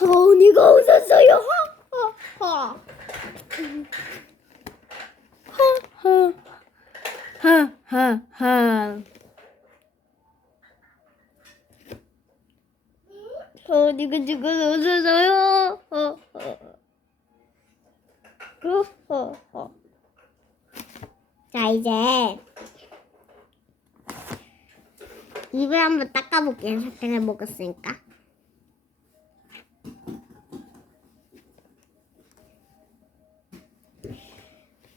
언니가 웃었어요. 하하하. 하하하하. 언니가 지금 웃었어요. 하하하. 자 이제 입을 한번 닦아볼게요. 사탕을 먹었으니까.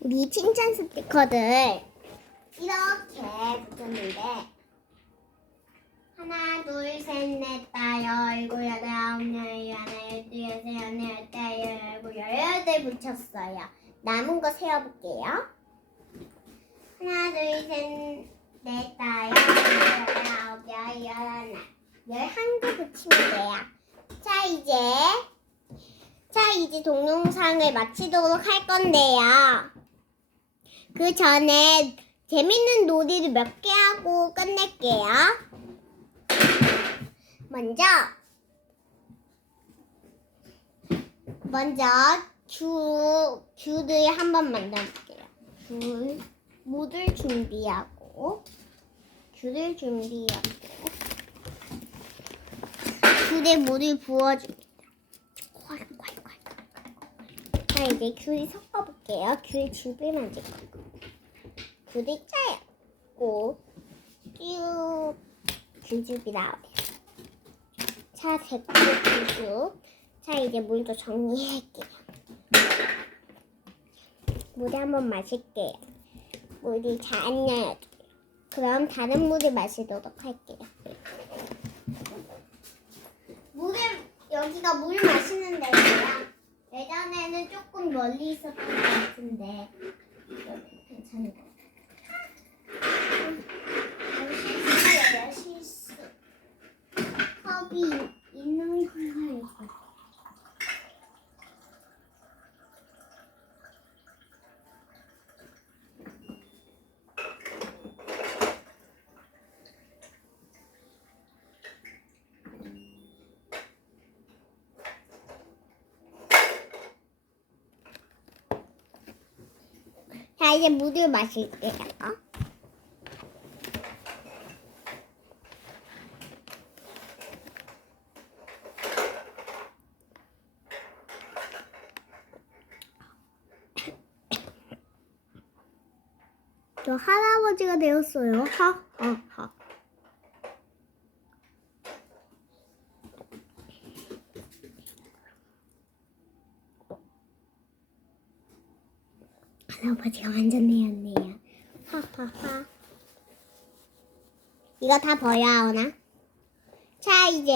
우리 칭찬 스티커들 이렇게 붙였는데 하나 둘셋넷 다섯 일곱 여덟 아홉 열 열하나 열두 열세 열네 열다섯 열일곱 열여덟 붙였어요. 남은 거 세어볼게요. 하나 둘셋넷 다섯 여덟 아홉 열 열하나 열한 개 붙이면 돼요. 자 이제 자 이제 동영상을 마치도록 할 건데요. 그 전에 재밌는 놀이를 몇 개 하고 끝낼게요. 먼저 먼저 귤 귤을 한번 만들어볼게요. 귤 물을 준비하고 귤을 준비하고 귤에 물을 부어줍니다. 자 이제 귤 섞어볼게요. 귤 즙을 만들 거고 짜요. 고쭉 귤즙이 나와요. 자 됐고 귤즙. 자 이제 물도 정리할게요. 물을 한번 마실게요. 물이 잘안 나요. 그럼 다른 물을 마시도록 할게요. 물을 여기가 물 마시는 데예요. 예전에는 조금 멀리 있었던 것 같은데 괜찮은 것 같아요. 실수예요, 실수. 컵이 있는 공간에서. 자, 이제 물을 마실게요. 저 할아버지가 되었어요. 하, 하, 하. 할아버지가 완전 내었네요. 하하하. 이거 다 버려야 오나? 자, 이제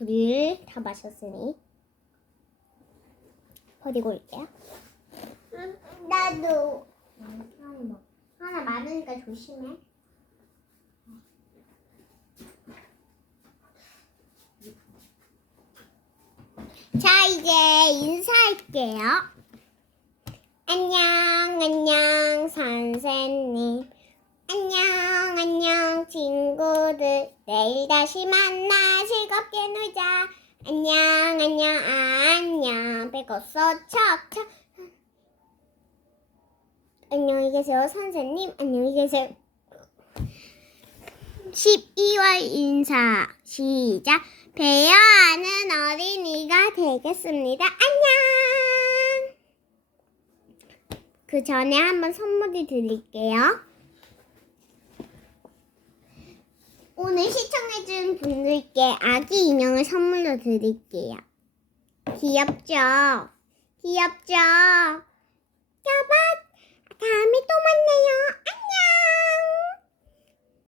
물을 다 마셨으니 버리고 올게요. 응, 나도. 하나 많으니까 조심해. 자, 이제 인사할게요. 안녕, 안녕, 선생님. 안녕, 안녕, 친구들. 내일 다시 만나 즐겁게 놀자. 안녕, 안녕, 안녕. 배고서 척척. 안녕히 계세요, 선생님. 안녕히 계세요. 12월 인사 시작. 배야 하는 어린이가 되겠습니다. 안녕. 그 전에 한번 선물을 드릴게요. 오늘 시청해준 분들께 아기 인형을 선물로 드릴게요. 귀엽죠? 귀엽죠? 다음에 또 만나요. 안녕.